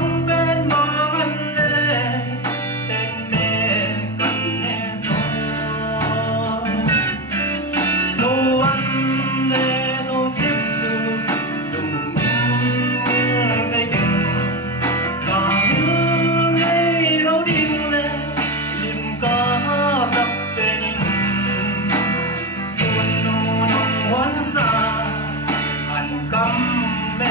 băng bên mong anh lệ sen mê cánh hè gió anh lệ nô xích từ đùng thấy tình cả người đâu điên lệ lim cá sắp bên buồn nồng hoan xa anh cắm mê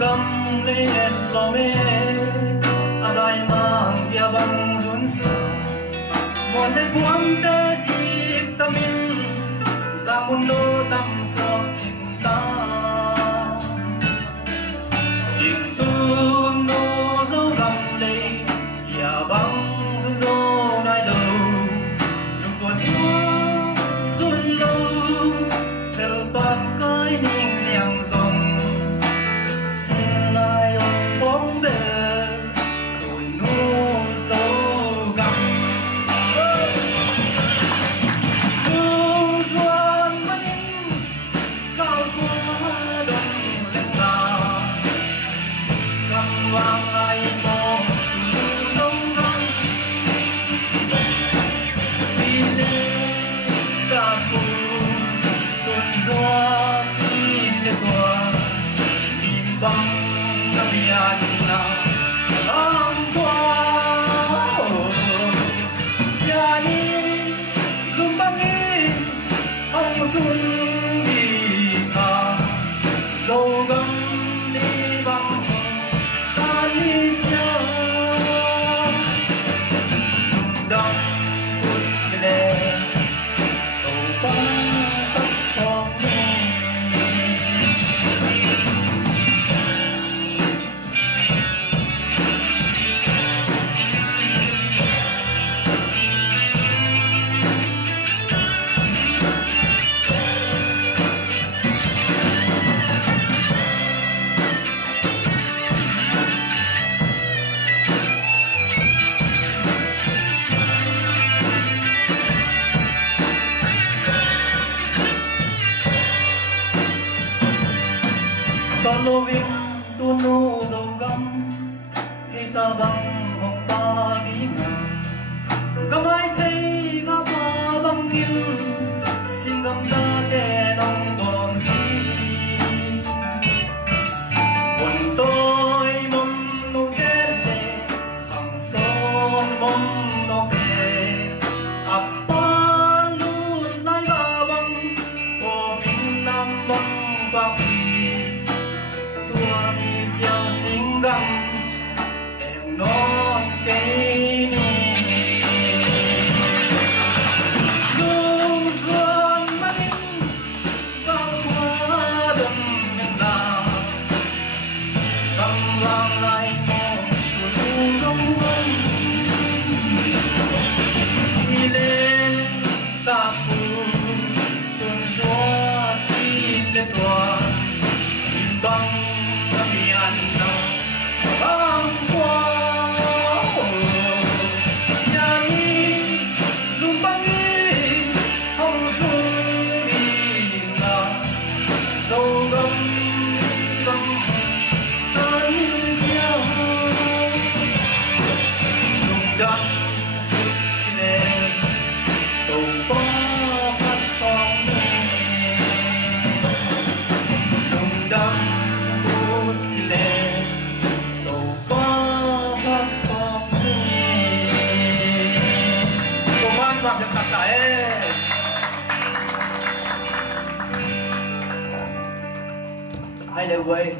cầm lên lo mê ai mang dia băng run sa một lấy buông tê dịp tâm in ra muôn lô tâm so kinh ta tình thương nô dấu gầm lấy dia băng run dô nai lâu lúc tuần mưa run lâu theo toàn cái ninh liang rồng băng biển nào âm qua xa đi luôn băng đi ông xuân đi mà dầu gấm đi băng ta đi chơi đông quân lệ tàu băng tóc phong solo vin tu nu dầu găm hay sa băng hồng ta bí ngầm găm ai thấy găm ba băng nghiêng xin găm ta kẻ nông còn đi buồn tôi mong nô kết lệ thằng son mong nô kề ập ta luôn lại ba băng của mình nam băng bạc tua đi chiều xinh găm em nói làm được sạch sẽ. Ai lại quay